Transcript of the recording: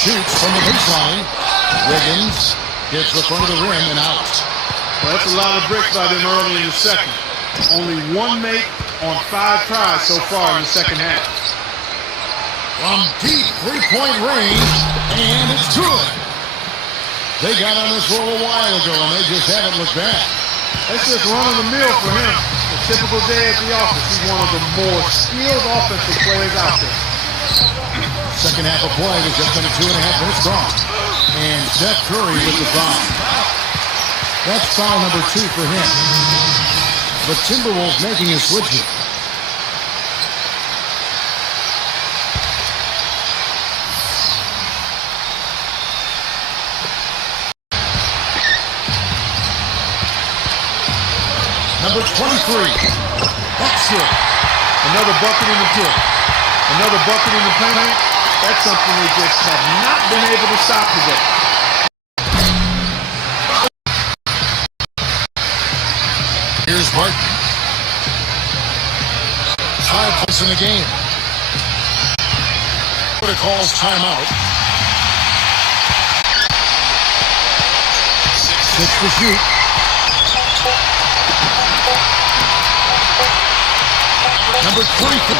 shoots from the baseline. Wiggins gets the front of the rim and out. Well, that's a lot of bricks by them early in the second. Only one make on 5 tries so far in the second half. From deep three-point range, and it's good. They got on this roll a while ago, and they just haven't looked back. That's just run-of-the-mill for him. A typical day at the office. He's one of the more skilled offensive players out there. Second half of play is just under 2.5 minutes gone. And Steph Curry with the foul. That's foul number 2 for him. The Timberwolves making a switch here. Number 23. That's good. Another bucket in the drip. Another bucket in the paint. That's something they just have not been able to stop today. Here's Barton. 5 points in the game. But it calls timeout. 6 to shoot. Number 24.